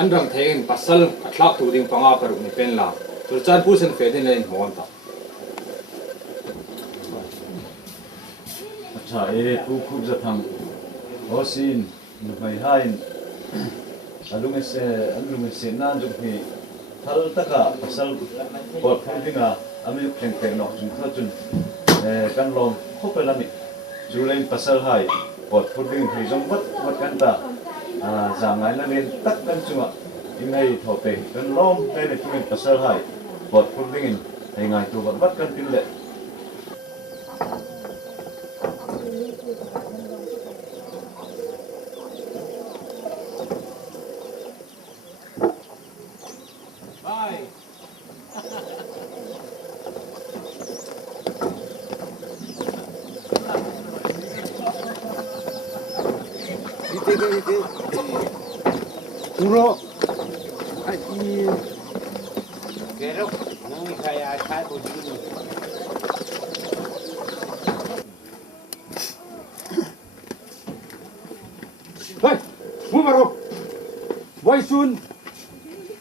an rang theng pasal athlak tu ding panga paru ni pen la tur chan pu sen fe din len hon ta acha e pu khub za tham osin mai hain alunge se nan jung hi thal taka pasal bot phadinga ami kheng kheng nok chung tha chun kan lom khopelami julen pasal hai bot phading hi jong wat kan ta zangai la len tak kan chunga imei thope kan lom te ne tuin pasal hai bot phading in ai ngai tu wat kan tin le Uro, aquí, pero no me cae acá por dentro. Hey, Hmarho, boy soon,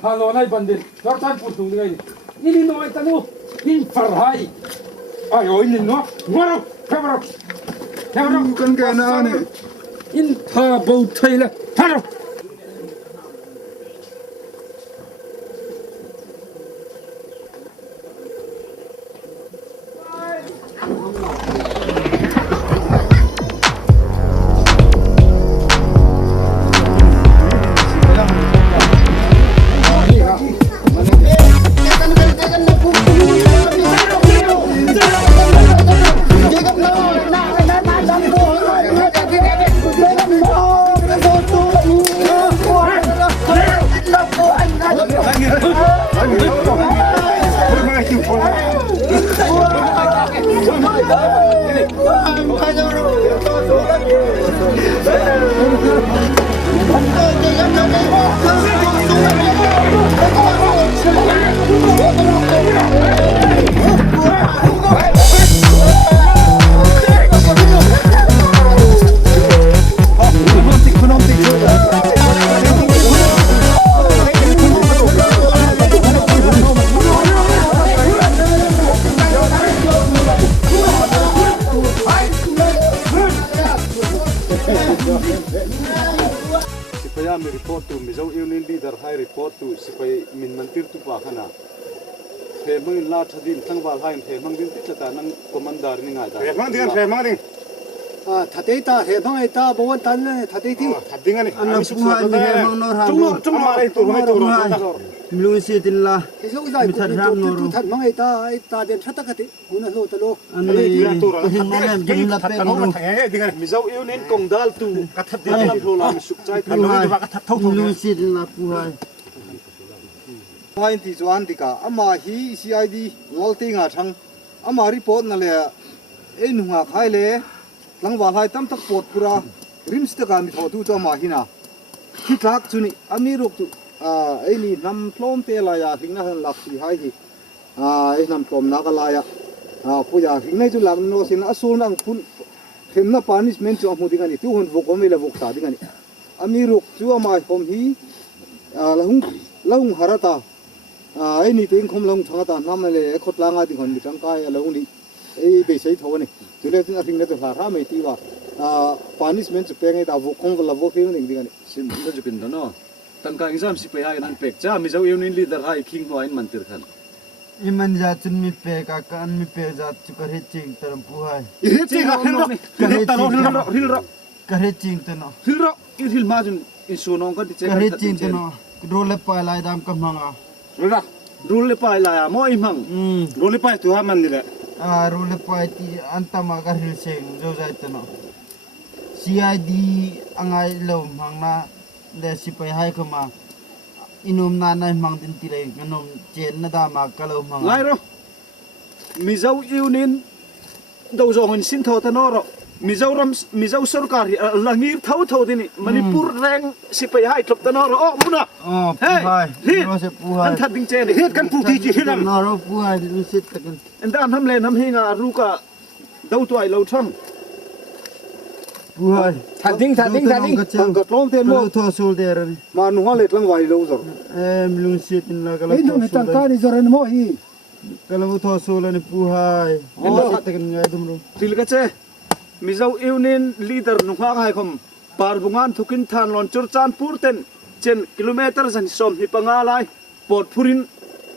hello, nai bandit, tortan putung ni, ini no ay tanu, in farhai, ayo ini no, Hmarho, Hmarho, kan kena ni, in tha bau thai la, Hmarho. report to Mizo Union leader high report to sipai min mantir tu pa khana the mangin la thadin tangwal hain the mangdin ti chata nang commander ni ngai da mang ding the mang ding thadei ta he bang eta bawan tan thadei ti thading ani an puha ni he mang nor ha chung ma ai tu mai tu ro mlu si tin la mi thad ram nor thad mang eta den thata ka ti una lo ta lo an le tu ra hin ma lem din la pe no Mizo Union kong dal tu ka thadin lam tho lam suk chai than lo ba ka thap thau thau mlu si tin la puha hain ti chuan ti ka ama hi CID lolte nga thang ama report na le ei nu nga khai le langwa hai tam tak pot pura rims ta ka mi tho tu cho ma hi na thi thak chuni ami rok tu ei ni nam tlom te la ya thingna han lak si hai hi ei nam tlom na ka la ya pu ya hingnai chu lam no sin asul nang phun themna punishment chu amu ding ani tu hun vok om le vok sa ding ani ami rok chu ama hom hi lahung harata ai ni ting khom long thanga ta nam le khot langa di hon mi tang kai along ni ei be sei tho ni chule tin athing le to hla ra mai ti wa punishment chu pe ngai da vo khom la vo ke ni ding ani sim da ju pin no tang ka exam si pe ha nan pek cha Mizo Union leader hai king no in mantir khan iman ja chun mi pe ka kan mi pe ja chu ka he ching taram puhai he ching ha ro hil ro ka he ching to no hil ro hil ma jun in su nong ka ti che ka he ching to no ro le pa lai dam ka manga ra rule le pai la mo imang rule pai tu ha man ni le ro le pa ti antama ka hil seng jo jai to no CID angai lo mangna le si pai hai khama inum na nai mang tin ti le nganom chen na da ma ka lo mang lai ro Mizo Union do zong in sin tho ta no ro Mizo Sawrkar langir thau thau dini Manipur reng si pai hai tlop ta no ro o muna puhai ro se puhai an that ding che ni het kan pu ti chi hilam no ro puhai lu sit takan en dan ham le nam hinga ru ka dau tu ai lo tham buai Thả ding. Tang ka tlom ten mo. tho sul der Ma nu ha let lang vai lo zor. lung sit in la kala Ei no mi tang ka ni zoren mo hi. kala tho sul ani buai takin ngai dum ro Til ka che. Mizo Union leader nu ha hai khom par bungan thukin than lon chur chan pur ten chen kilometer san som hi panga lai pot phurin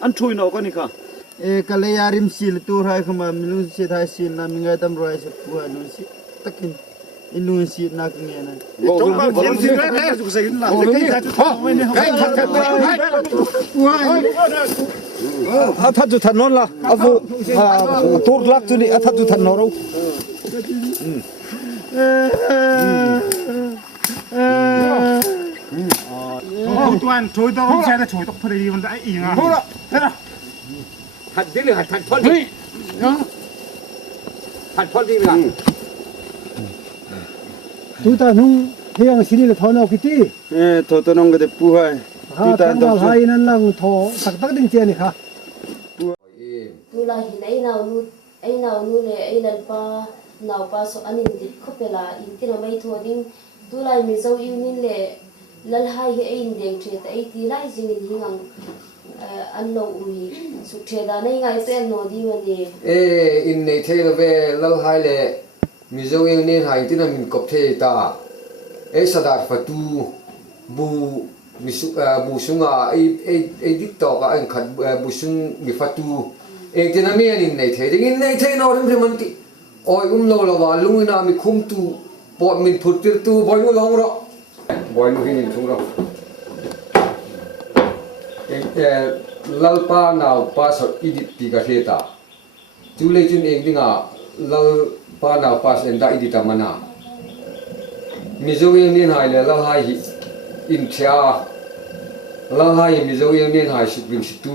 an thui no ka ni kha. kala yarim sil tur hai khama lung sit hai sil na mingai dam roi se buai lung sit takin lung sit na nge na Trong ba phiền gì đấy đấy chúng sẽ làm cái gì cho mình không thật thật non là avu tur lak tu ni thật thật nó đâu Tuan choi to rong xe choi to phơiมันได้อีงอ่ะ Thật tiếng là thật thoát đi. Thật thoát đi là. Tu ta nung hiang sini le thon au kiti. tho to nong de buai Ha tang mal hai nan lang tho tak ding che ni kha. Tu la hin ai nào nu le ai lan pa nào pa so anin dit khopela in tina mai tho ding tu lai Mizo Union le lal hai he ai deng the ta ai ti lai jing in hingang an lo umi su the da nei ngai pen no di mani in nei the ve lo hai le Mizo Union hai tin min kop the ta sadar fatu bu bu sunga ai dik to ka an khat bu sung mi fatu tin mi an in nei the no rim man ti oi lo wa lungina mi khum tu pot min phut tir tu boy nu long ro boy nu hin thung ro lalpa nào pa so edit ti ka heta tu le chun ek dinga lalpa nào pa sen da edit mana Mizo Union hai le la hai in thia la hai Mizo Union hai siprim situ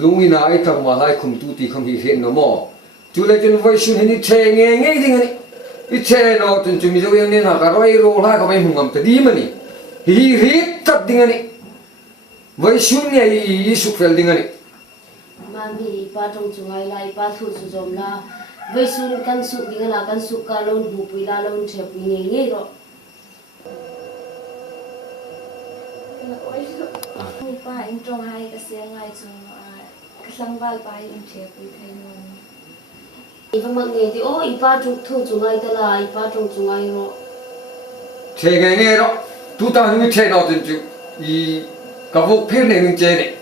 lungina ai thang ma hai khum tu ti kham hi he no mo tu le chun voi shun ni the nge ding ni I the no tun chu Mizo Union ha ka roi ro la ka mai hungam ta di mani hi ri tap ding ni với xuống nhà ý sụp phèn đi ngay mà mi pa trong chuai lai pa thu su zom la với sun kan su ding la kan su ka lon bu pui la lon che pui nge ro pa in trong hai cái xe ngay chung cái sang val pa in che pui thay non ifa mang nge ti o ipa thu chungai ta la ipa trong chungai ro thế nghe đó tu ta không thế nào thì chịu ý cả vụ phim này mình chơi này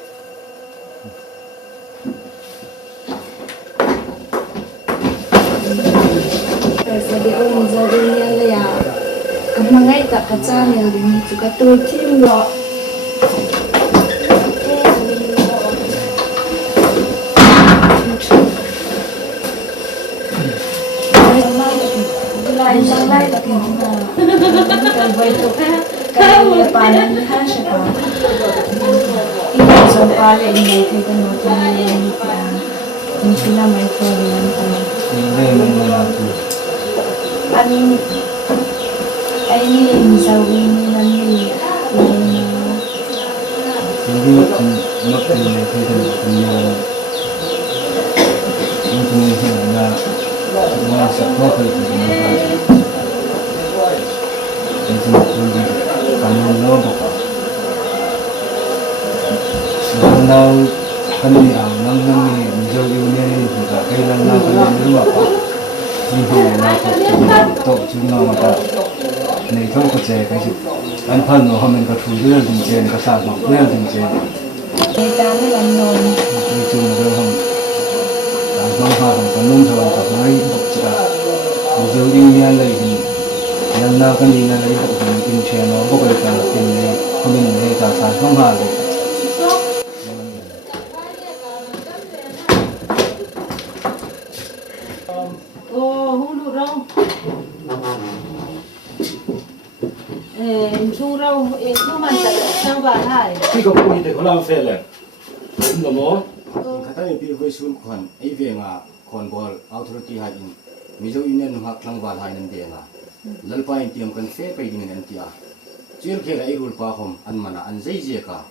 Sa di ong zari niya ya kamangay ta kacha niya rin juga tu tim lo lai sang lai ta kin na kan vai to kan ya pa na ha sha pa in so pa le ni te kan no ta ni ta in sila mai to ni anh giàu đi nên gì Jadi nak ini kita punya ini sebenarnya masa apa itu sebenarnya ini kamu nampak sebenarnya kami nang ni Mizo Union ni juga kailan na kami nampak ini nak top cuma mata này không có trẻ cái gì anh phân của mình có thủ đưa đình trên có sản phẩm đưa đình trên người ta mới làm nồi nói chung là không làm không hoa không có nông thôn có mấy học trả Mizo Union lấy thì lần nào cái gì là lấy học thì in trên nó bốc lên cả tiền này không nên lấy trả sản không hoa rồi thu rau thu man sang ba hai khi có quy thì có làm phê là đúng không khata ni pi hoi sun khon ei venga khon bol authority ha in Mizo Union ha tlang wal ha nan de nga lalpa in tiam kan fe pe ding an tia chil khe ai rul pa khom an mana an zai je ka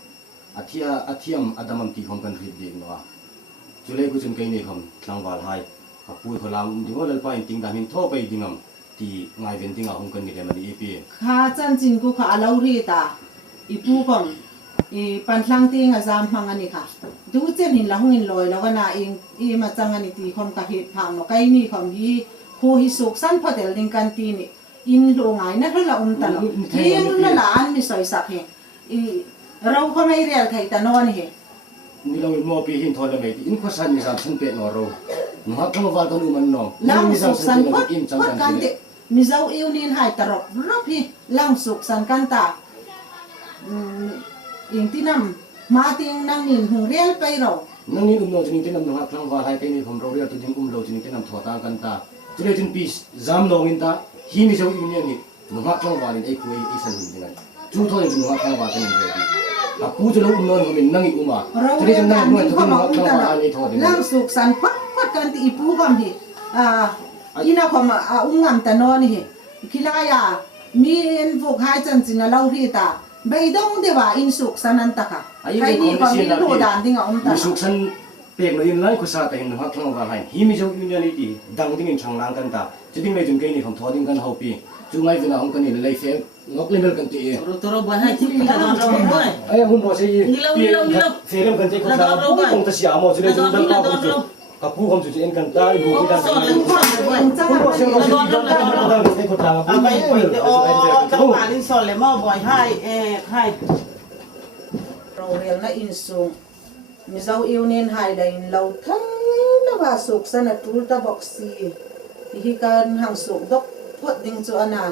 athiam adamam ti khom kan ri de no chulei ku chun kai ni khom tlang wal hai ka pui kholam dingo lalpa in ting da min tho pe dingam ti ngai ven tinga hong kan ni le mani pi kha chan chin ku kha lo ri ta ipu kom i pantlang ting azam hangani kha du chen hin la hungin loi lo na i ma changani ti khom ka hi phang no kai ni khom hi ho hi suk san phatel ding kan ti ni in lo ngai na la ta no thing la an mi soi sak he i rau kho mai real thai ta no ni he ni lo mo pi hin thole mai in kho san ni sam san pe no ro no ha kang wal kan u man no lang suk san phot in chang kan ti Mizo Union hai tarok rop hi lang suk san kan ta in tinam ma ting nang nin hung real pai ro nang ni no tin tinam no ha kang wal hai pe ni khom ro ria tu tin lo tin tinam thota kan ta chile tin pis jam no in ta hi Mizo Union ni no ha kang wal ni ai ku ai san ni ngai chu thoi ni no ha kang wal kan ni re a pu chu lo no min nang i uma chile tin nang no tin no ha kang wal ai thodi lang suk san phot kan ti ipu kam hi ina khom ngam ta no ni he kilaya mi en vok hai chan chin a lo ri ta bai dong de wa in suk san an ta kha kai ni ko mi lo dan ding om ta suk san pek no in lai ko sa ta hin ha kang wal hai hi Mizo Union ni ti dang ding in chang lang kan ta chiding mai jun kai ni khom thoding kan ho pi chu ngai vina hong kan ni lai fe ngok level kan ti toro ba hai chi la ro ro ai hum bo se ni lo ferem kan ti ko sa bu kong ta sia mo chile jun dal ka ko ka pu khom chu en kan ta i bu ki dan ko se ro se ko ta bu bai de o ta ma lin sol le mo boy hai hai ro real na in sung Mizo Union hai da in lo thai na ba suk san a tul ta boxi hi kan hang suk dok phot ding chu ana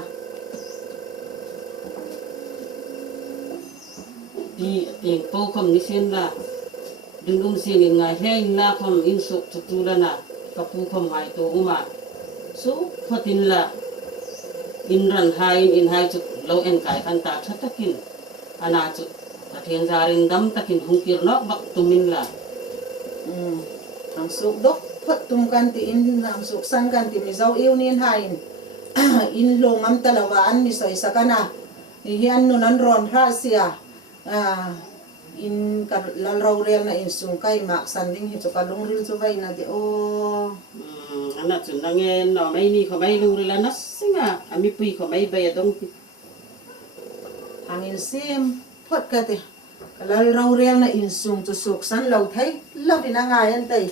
đi tiền po không đi xem là đừng đúng xem những ngày hay là không in sụp chụp tu là na kapu không ngày tu mà số phát tin là in run hai chụp lâu en cái kan ta thắt takin ana chụp ta thiền ra rin dam takin hung kir nok bak tumin là hang suk dok phot tum kan ti in hang suk san kan ti Mizo Union hai in lo ngam talawa an mi soi sakana hian nun an ron tha sia in ka lal ro real na in sung kai mak san ding hi chu ka lung ril chu vai na de o ana chun na nge no mai ni kho mai lu ri la na singa ami pui kho mai ba dong hangin sim phot ka te lal ro real na in sung chu suk san lo thai lo dina ngai an tai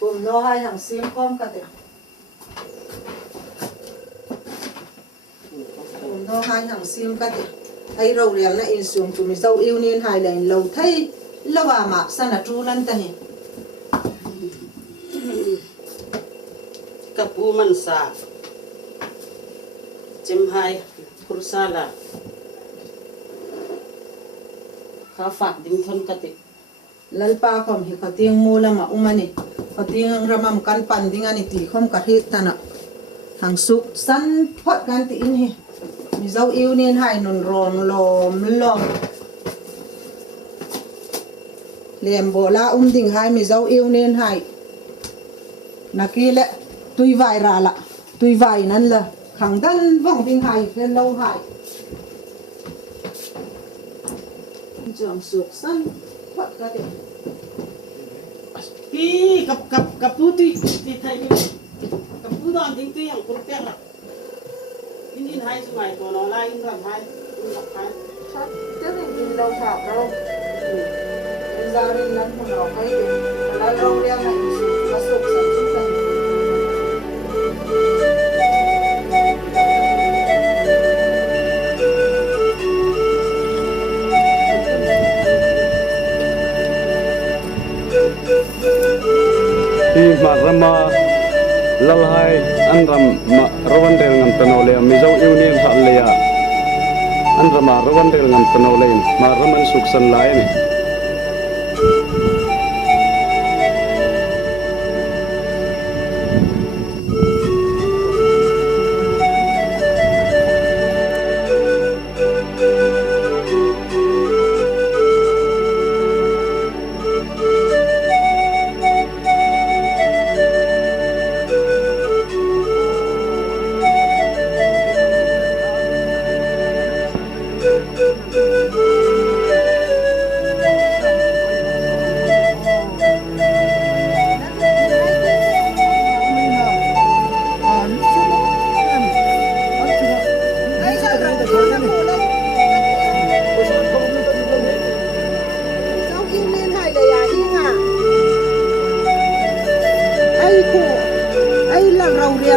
kum no hai hang sim kom ka te kum no hai hang sim ka te ai rau real na in sung tu Mizo Union hai lain lo thai lawa ma sana tu lan ta hi kapu man sa chem hai kursala kha fat ding thon ka te lalpa khom hi khating mula ma umani khating ramam kan pan ding ani ti khom ka hi tana hang suk san phot kan ti in hi Mizo Union hai nun ron lom lem bola ding hai Mizo Union hai nakile tui vai ra la tui vai nan la khang dan vong ding hai ke lâu hai jong suk san phot ka te ti kapu ti thai ni kapu don ding tu yang kur pek la in hai chu mai to no la in ran hai in lak hai chat te in lâu thak ro ra rin lan mo no kai la ro ria hai ka suk san chu san ti HMARRAM lalhai anram rawan del ngam tanole Mizo Union ha le ya anrama rawan del ngam tanole HMARRAM an suksan lai ni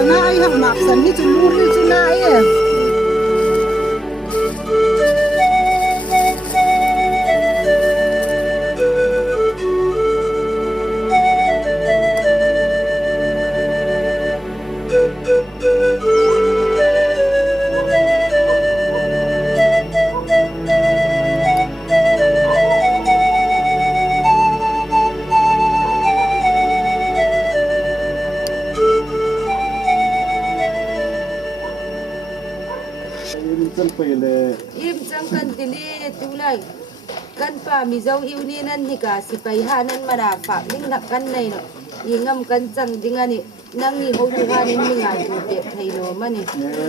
na ai hang mak san ni chu lu ri chu na ai im chang kan tili tulai kan pa Mizo Union an nika si paihanan mara fa ning nak kan nei no ingam kan chang dingani nang ni ho du han ni ngai tu pe thai no mani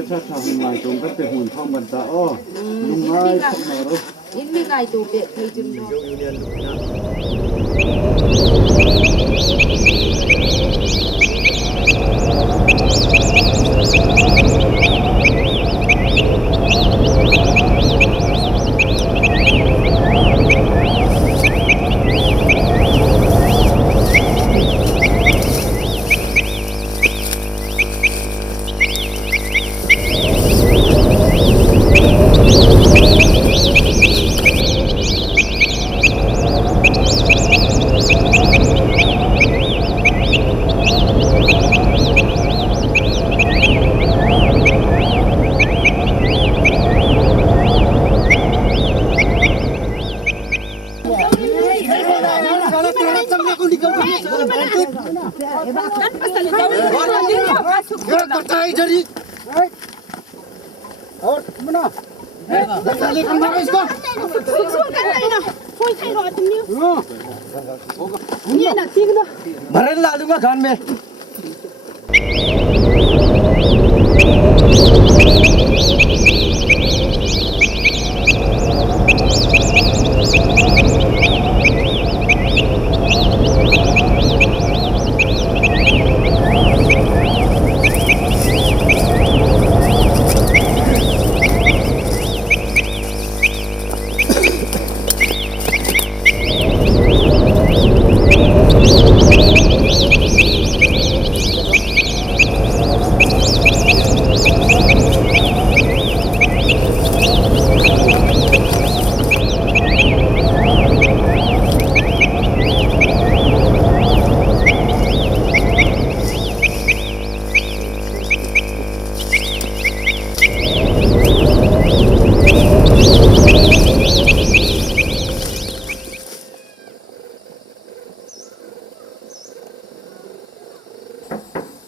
cha cha ngai tong ka te hun thong ban ta o lung ngai ma ro in mi ngai tu pe thai chun no Baran la दूंगा खान में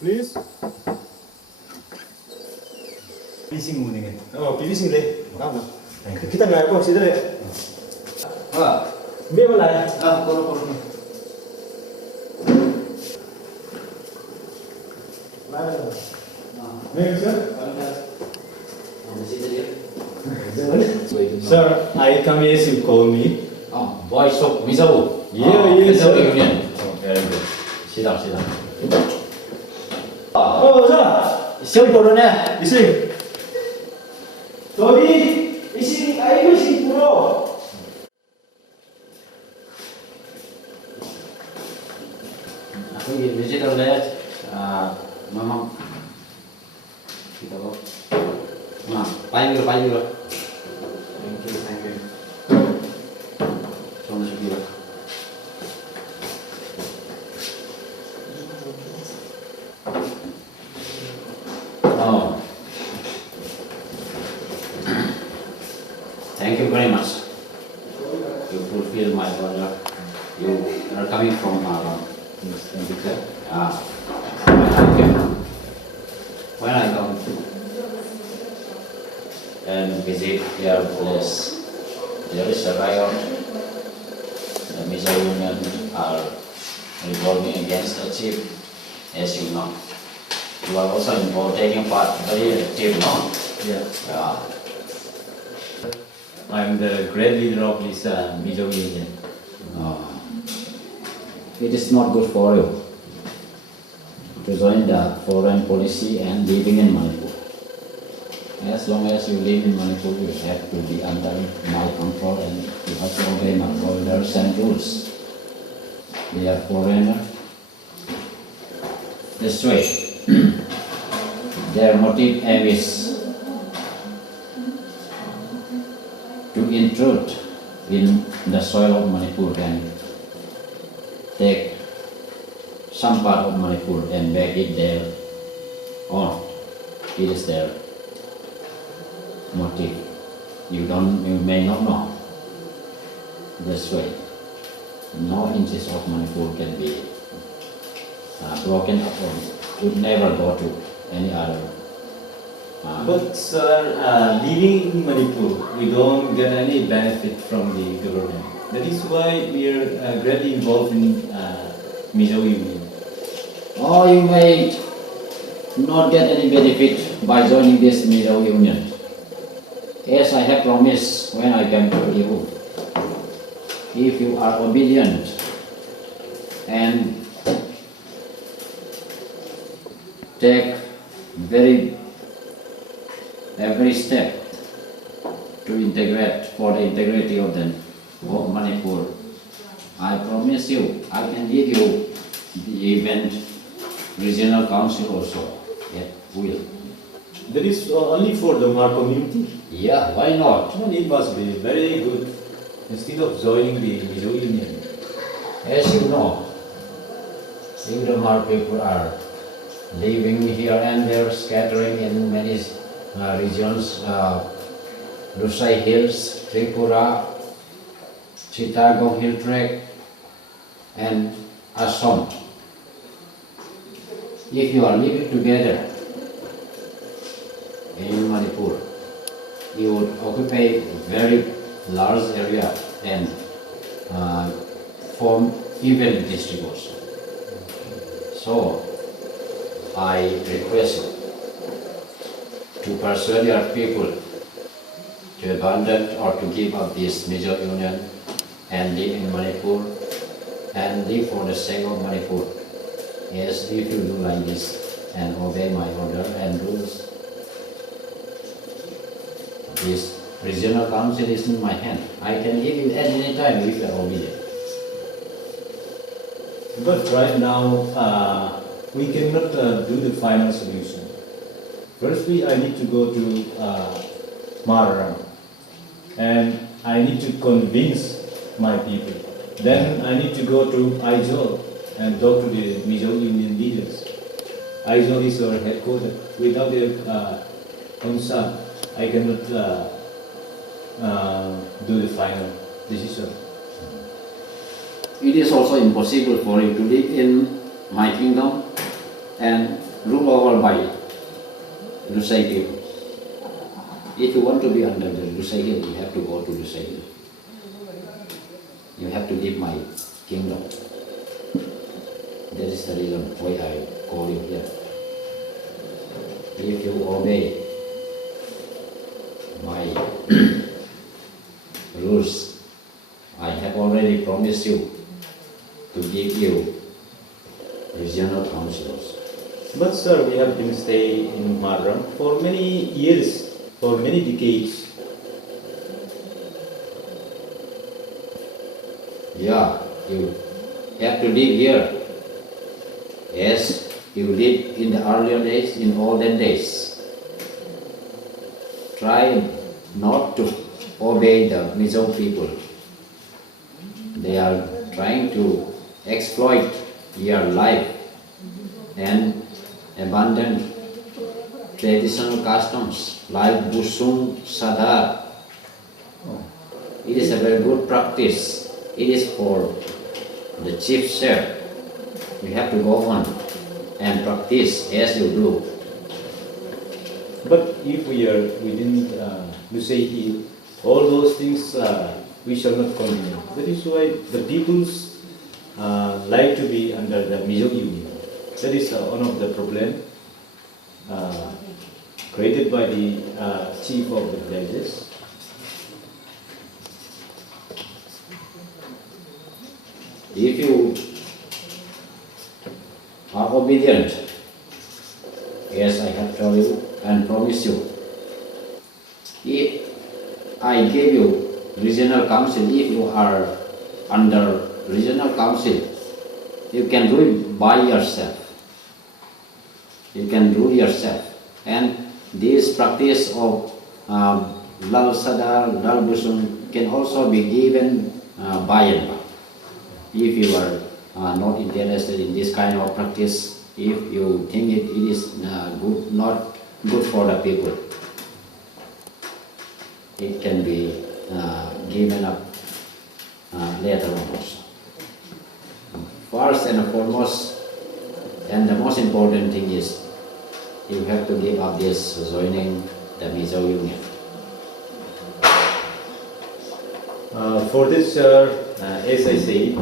Please. Pising muna nga. Oh, pising le. Makam na. Kita nga ako, sila le. May wala ya? Koro. Sir, I come here, you call me. Voice of Mizo. Mizo Union. Very good. Sit down. Siapa orangnya? Isi. Tobi, isi ayo isi puro. Aku visit oleh Mama. Kita kok. Nah, paling dulu. Thank you. Sono sicuro. Thank you very much. You fulfill my order. You are coming from thank you. When I come and visit your place, there is a riot. The Mizo Union are revolting against the chief, as you know. You are also involved, taking part, very active, no? Yeah. I'm the great leader of this Mizo Union. It is not good for you to join the foreign policy and living in Manipur. As long as you live in Manipur, you have to be under my control and you have to obey my orders and rules. We are foreigners. This way. Their motive aim is to intrude in the soil of Manipur and take some part of Manipur and make it their own. It is their motive. You may not know this way. No inches of Manipur can be broken up or would never go to any other. But sir, living in Manipur, we don't get any benefit from the government. That is why we are greatly involved in Mizo Union. Or you may not get any benefit by joining this Mizo Union. As I have promised when I came to you, if you are obedient and take every step to integrate for the integrity of the Manipur, I promise you I can give you the event regional council also. Yeah, will. That is only for the Hmar community? Yeah, why not? Well, it must be very good instead of joining the Mizo Union. As you know, the Hmar people are living here and there, scattering in many regions, Lusai Hills, Tripura, Chittagong Hill Trek, and Assam. If you are living together in Manipur, you would occupy a very large area and form even district also. So, I request you to persuade your people to abandon or to give up this Mizo Union and live in Manipur and live for the sake of Manipur. Yes, if you do like this and obey my order and rules, this regional council is in my hand. I can give you at any time if you are obedient. But right now, we cannot do the final solution. Firstly, I need to go to HMARRAM and I need to convince my people. Then I need to go to Aizawl and talk to the Mizo Union leaders. Aizawl is our headquarters. Without their consent, I cannot do the final decision. It is also impossible for you to live in my kingdom and rule over by Lusai people. If you want to be under the Lusai hill, you have to go to Lusai hill. You have to leave my kingdom. That is the reason why I call you here. If you obey my rules, I have already promised you to give you regional councils. But sir, we have been staying in HMARRAM for many years, for many decades. Yeah, you have to live here as you lived in the earlier days, in olden days. Try not to obey the Mizo people. They are trying to exploit your life and abandon traditional customs like Busung Sadar. It is a very good practice. It is for the chief chef. You have to go on and practice as you do. But if we are within Lusai Hill, all those things we shall not continue. That is why the peoples like to be under the Mizo Union. That is one of the problems created by the chief of the villages. If you are obedient, as I have told you and promised you, if I give you regional council, if you are under regional council, you can do it by yourself. You can rule yourself. And this practice of Lal Sadar, Lal Busun can also be given by and by. If you are not interested in this kind of practice, if you think it is good, not good for the people, it can be given up later on also. First and foremost, and the most important thing is you have to give up this joining the Mizo Union. For this year, as I say,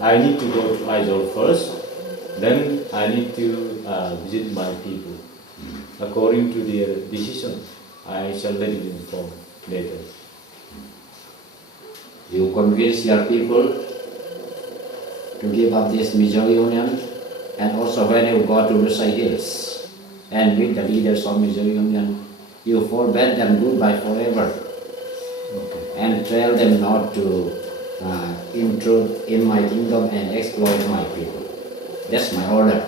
I need to go to Aizawl first, then I need to visit my people. According to their decision, I shall let you inform later. You convince your people to give up this Mizo Union, and also when you go to Ruichil Hills and meet the leaders of Mizo Union, you forbid them goodbye forever. And tell them not to intrude in my kingdom and exploit my people. That's my order.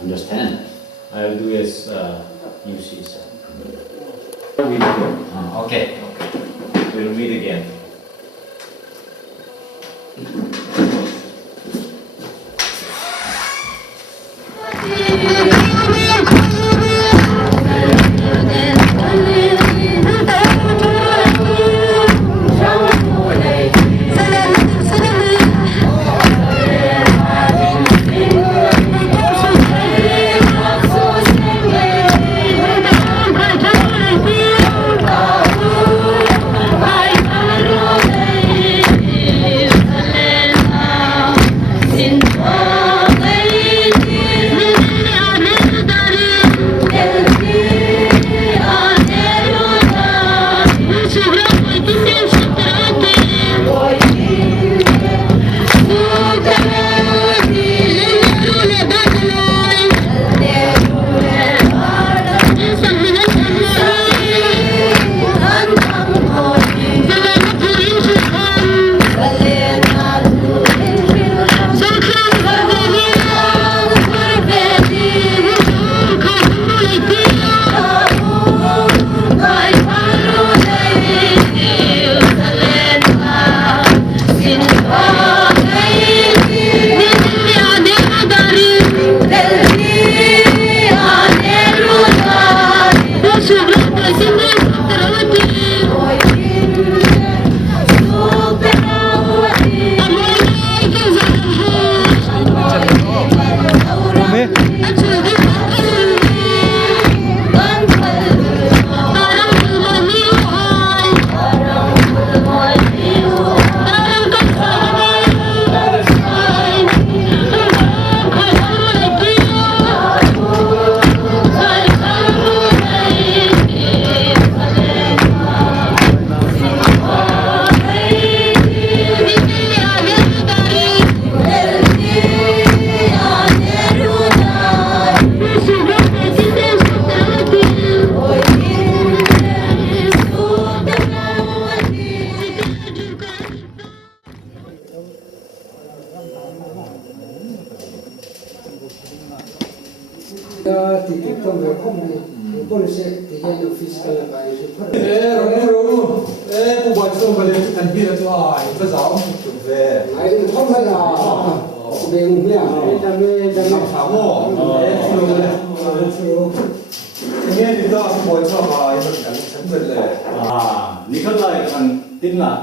Understand? I'll do as you see, sir. Okay. We'll meet again.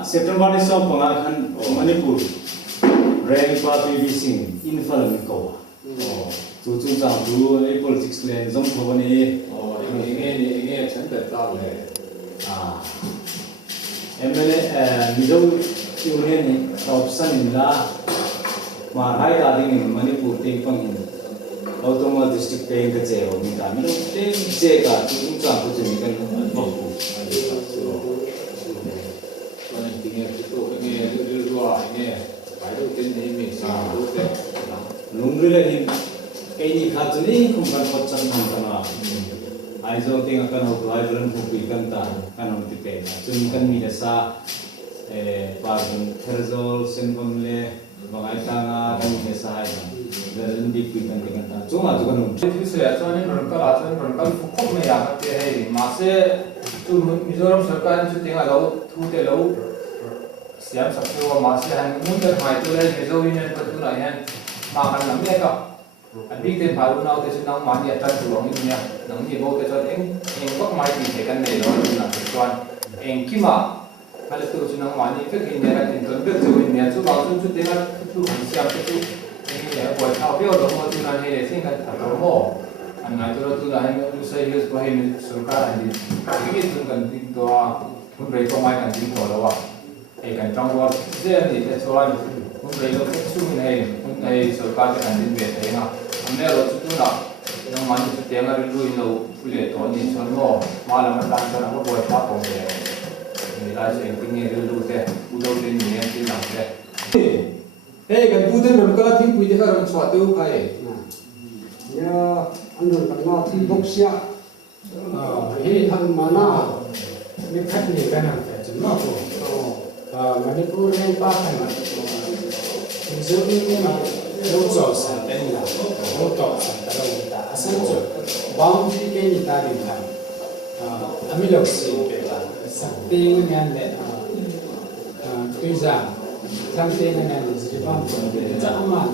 September is so pangakan Manipur rank pa BBC infal ko chu chu chang du April 6 len zong ko ni nge chen ta ta le MLA Mizo Union ni option in la ma hai ta ding Manipur ting pang in autonomous district paying ka che ho ni ta mi ting che ka chu chu chang ko ni kan ba ku Lungrilahin ini khajuni kumkan pochan mantana aizo tinga kan ho driveran hupi kanta kan ho tipe chun kan mi sa parun therzol senbamle bangai tanga kan mi sa hai Zalen di pikan dengan ta. Cuma tu kan. Itu saya cuan ini rongkal fukuk me ya kat hei. Masa tu Mizoram Sawrkar itu tinggal laut hotute laut. Siam sakti wa masih han mundur mai tu lai Mizo Union betul lah yang makan namanya kah. Adik ten baru nau tu senang mandi atas ruang ini ya. Nang ni bawa tu eng kok mai di tekan ni lawan nak cuan. Eng kima kalau tu senang mandi tu kini kan intern betul ini tu baru tu tinggal tu siam tu. Ini buat tahu tu tu nak ni lesing kan tak mau. Anak tu dah yang saya harus Vangin Sawrkar ini. Ini tu kan tinggal pun mereka mai kan tinggal lawa. Kan trong luar dia ni cuan pun mereka tu ni Sawrkar kan tinggal tengah. Ambil waktu tu nak yang mana tu tengah dulu ini boleh tu ni cuan mau malam malam tu nak buat apa pun dia. Ini lah yang tinggal dulu deh. Udah ni yang tinggal deh. Kan putan rongkal tim puji kan orang suatu kai. Ya, anu kan tim boxia. Hal mana? Ni kat ni kan apa? Cuma tu. Manipur yang pakai. Mizo ini Mizo sampai lah. Rotok sampai kita asal tu. Bawk juga ni tadi kan. Ambil opsi bela. Sakti dengan le. Tuizang. Sampai dengan sebab zaman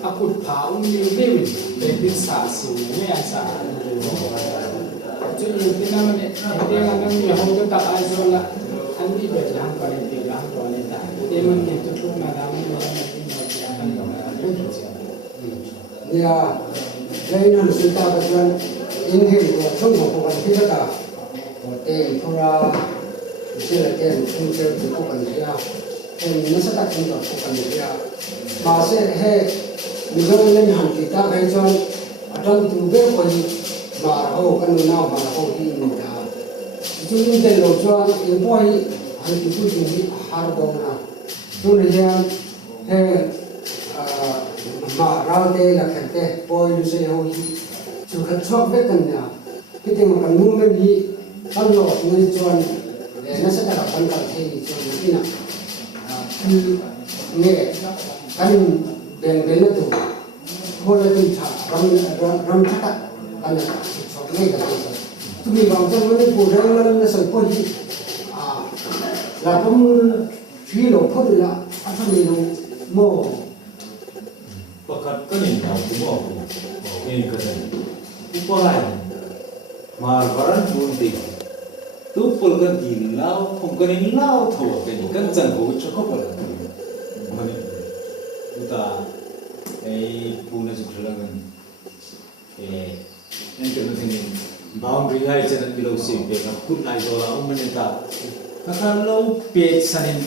aku tahu ni lewin dari sasi ni asal. Jadi kita mana dia akan dia hong tak asal lah. Andi berjalan pada tiga tahun dah. Dia mana itu tu madam ni dia lain cerita pasal ini semua bukan kita dah. Pura silakan untuk bukan dia. Nasa tak untuk bukan dia. Masa Mizo Union han kita macam ada tu berpoli Hmar-ho kan nama Hmar-ho ini dah. Itu ni kalau cuan impoi han itu tinggi harga na. Tu ni yang Hmar te la kente poi lu se ho hi. Tu kan sok bekan ya. Kita makan movement hi kalau ni cuan nasa tak akan kerja cuan ini. Ni kan ben tu boleh tu ram cakap kan sok ni kan tu ni bangsa mana pun nasa pun la pun filo pun la apa ni mo Pakat kan ini tahu semua ini kan upaya marbaran pun tidak tu polkan di lau polkan ini lau tahu kan jangan cukup lah mana kita punya sekolah nanti mungkin boundary hai jangan bilau sih kita pun naik dolar meneta kalau page sanin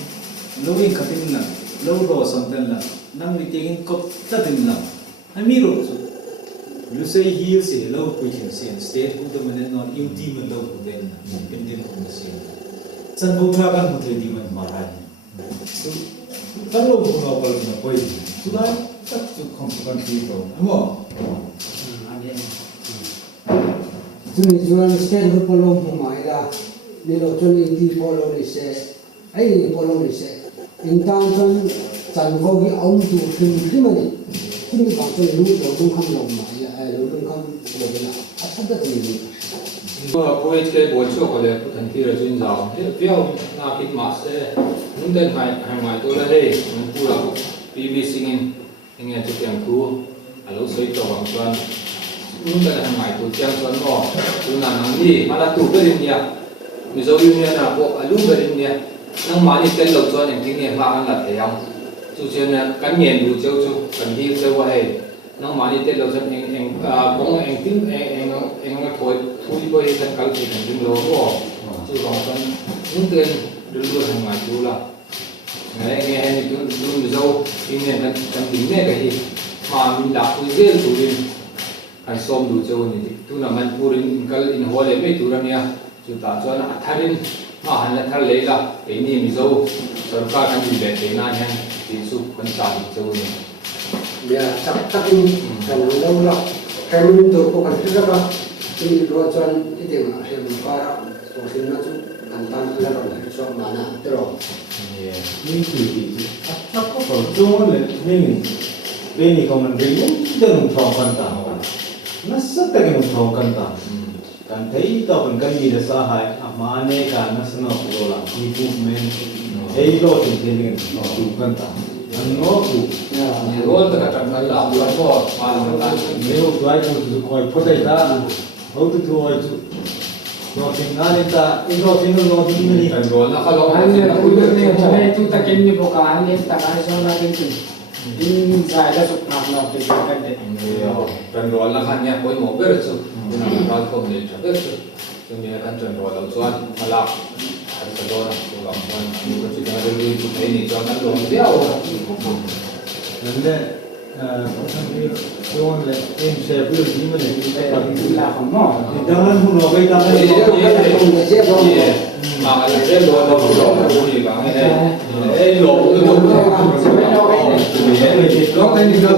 lowing kapin na low ro something na nang meeting kop tatin na amiro you say here say low position say state who the man not UT man low then independent from the same san buka kan hotel di man marai so kalau buka kalau na koi sudah tak cukup kompetensi itu amo Tuna Mizoram state ko polong pumaila nilo tuni di polong ni se ai polong ni se intan ton chan ko gi aum tu kim mani kim ba to lu do dong kham lo ma ya lu dong kham lo bela asada ni Poet ke buat cok oleh putan kira jin zawng. Biar nak hit master, mungkin hai tu lah deh. Manipur BBC ingin tu yang ku, kalau saya tahu bangsan, mungkin hai tu yang tuan mo, tu nanang ni malah tu berin dia. Mizo Union aku alu berin dia. Nang mani tel lo tuan yang tinggi makan lah tiang. Tu jen kan yen lu jauh tu kan dia jauh hai. Nang mani tel lo tuan yang kong yang tim yang thoi thui boi kan kal ti kan ding lo mo. Tu bangsan mungkin dulu hai tu lah. Nghe tu Mizo Union kan tinggi ke hi. Ma min dak tu zel turin kan som du jauh ni. Tu na Manipur kal hnawl me turan ya. Tu ta chuan tharin ma han la thar le la ini Mizo Sawrkar kan di be te na yang ti su kan cha jauh ni. ya tak takin kan lo la kami tu ko kan kita ka ini rojan itu mana yang para sosial macam antan la kan so mana terus ini tu apa kau kalau cuma le ni Penny common ring, then from Kanta. Nasatagan from Kanta. Kan thấy tao còn cái gì là xã hội mà anh ấy cả nó sẽ nó rồi là improvement ấy đó thì thế này nó đủ cần ta anh nó đủ rồi tất cả các cái làm việc đó mà làm cái nếu vậy thì coi phốt đây ta hậu tự thôi chứ nó thì ngay ta nó thì nó thì mình cần rồi nó kalau anh là cuối tuần này cho nên chúng ta kiếm như bộ cá anh ta cái số là cái gì in giải ra sụp nạp nó thì cái đấy cần rồi là khăn nhà mỗi một biết được chứ nó không nên cho biết chứ cho nên cần cần rồi là chuan mà làm cái đó là tôi làm chuan nhưng mà chỉ là đơn vị cụ thể thì cho nó luôn đeo 근데 좋은 게임 셰프 이면은 là không mỏ 일단은 후로 거의 다 mà cái đồ nó thì cả cái này cái lộ cái đồ nó cái gì đó nha